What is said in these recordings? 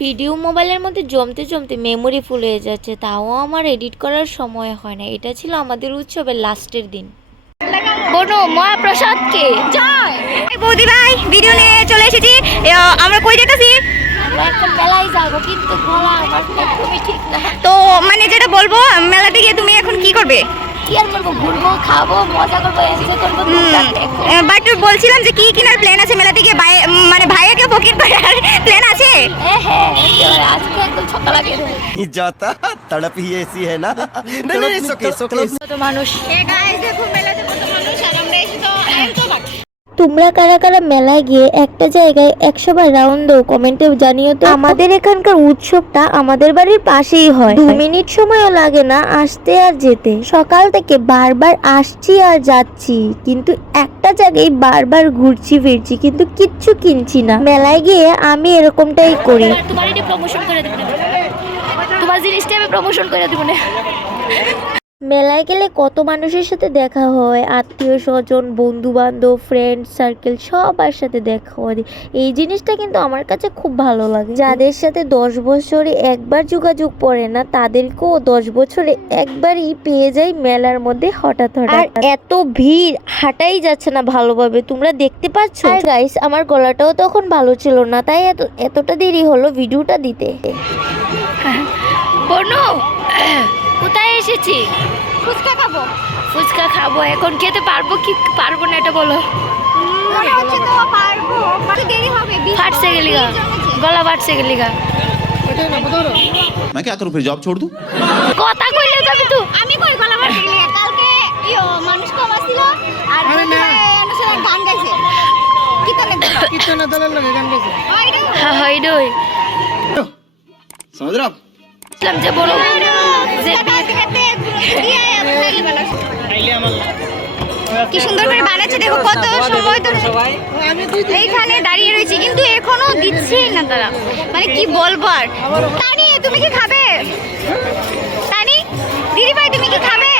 Video মোবাইলের মধ্যে জমতে জমতে মেমোরি ফুল হয়ে যাচ্ছে, তাও আমার এডিট করার সময় হয় না। এটা ছিল আমাদের উৎসবের লাস্টের দিন। বনু মহাপ্রসাদকে জয় বৌদি ভাই, ভিডিও নিয়ে চলে এসেছি। আমরা কই যেতেছি? আমরা এখন মেলায় যাবো, কিন্তু গলা আমার একদমই ঠিক না। তো মানে যেটা বলবো, মেলাতে গিয়ে তুমি এখন কি করবে? কি আর করবো, ঘুরবো, খাবো, মজা করবো, এনজয় করবো। বাট বলছিলাম যে কি কেনার প্ল্যান আছে মেলাতে গিয়ে? মানে ভাইয়াকে ফকির করার প্ল্যান আছে? হ্যাঁ, আজকে একদম ছক্কা লাগিয়ে দেবো। जाता तड़प ही ऐसी है ना। नहीं नहीं सोके सोके কত মানুষ, গাইস দেখো মেলাতে কত মানুষ, আর আমরা এসে তো একদম। তোমরা কারা কারা মেলায় গিয়ে একটা জায়গায় 100 বার রাউন্ড দাও, কমেন্টে জানিও তো। আমাদের এখানকার উৎসবটা আমাদের বাড়ির পাশেই হয়, 2 মিনিট সময়ও লাগে না আসতে আর যেতে। সকাল থেকে বারবার আসছি আর যাচ্ছি, কিন্তু একটা জায়গায় বারবার ঘুরছি ফিরছি, কিন্তু কিচ্ছু কিনছি না। মেলায় গিয়ে আমি এরকমটাই করি। তোমার এটা প্রমোশন করে দেব না, তোমার জিনিসটা আমি প্রমোশন করে দেব না। মেলায় গেলে কত মানুষের সাথে দেখা হয়, আত্মীয় স্বজন, বন্ধু বান্ধব, ফ্রেন্ড সার্কেল, সবার সাথে দেখা হয়। এই জিনিসটা কিন্তু আমার কাছে খুব ভালো লাগে। যাদের সাথে 10 বছরে একবার যোগাযোগ পড়ে না, তাদেরকেও 10 বছরে একবারই পেয়ে যাই মেলার মধ্যে হঠাৎ হঠাৎ। আর এত ভিড়, হাঁটাই যাচ্ছে না ভালোভাবে, তোমরা দেখতে পাচ্ছ। আর গাইস, আমার গলাটাও তখন ভালো ছিল না, তাই এতটা দেরি হলো ভিডিওটা দিতে। বনু, কোথায় এসেছি? ফুচকা খাবো। ফুচকা খাবো। এখন খেতে পারবো কি পারবো না এটা বলো। মনে হচ্ছে তো পারবো, কত দেরি হবে? ফাটছে গেলি গা, গলা ফাটছে গেলি গা। मैं क्या करूं फिर जॉब छोड़ दूं? কথা কইলে যাবি তুই। আমি কই গলা ফাটছে গেলি? কালকে মানুষ কম আসছিল, আর অনুষ্ঠানে গান গাইছে। কীর্তনের দলের লোক গান গাইছে। হ্যাঁ হয় দই। समझ रहे हो आप? ইসলাম যে বড় যে কি সুন্দর করে বানাচ্ছে, দেখো কত সময় ধরে এইখানে দাঁড়িয়ে রয়েছি, কিন্তু এখনো দিচ্ছেই না তারা। মানে কি বলবো আর। তানি, তুমি কি খাবে? তানি দিদি ভাই, তুমি কি খাবে?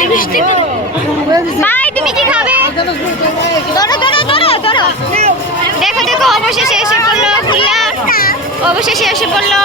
লিপস্টিক ভাই তুমি কি খাবে? ধরো ধরো ধরো ধরো। দেখো দেখো, অবশেষে এসে পড়লো, অবশেষে এসে পড়লো।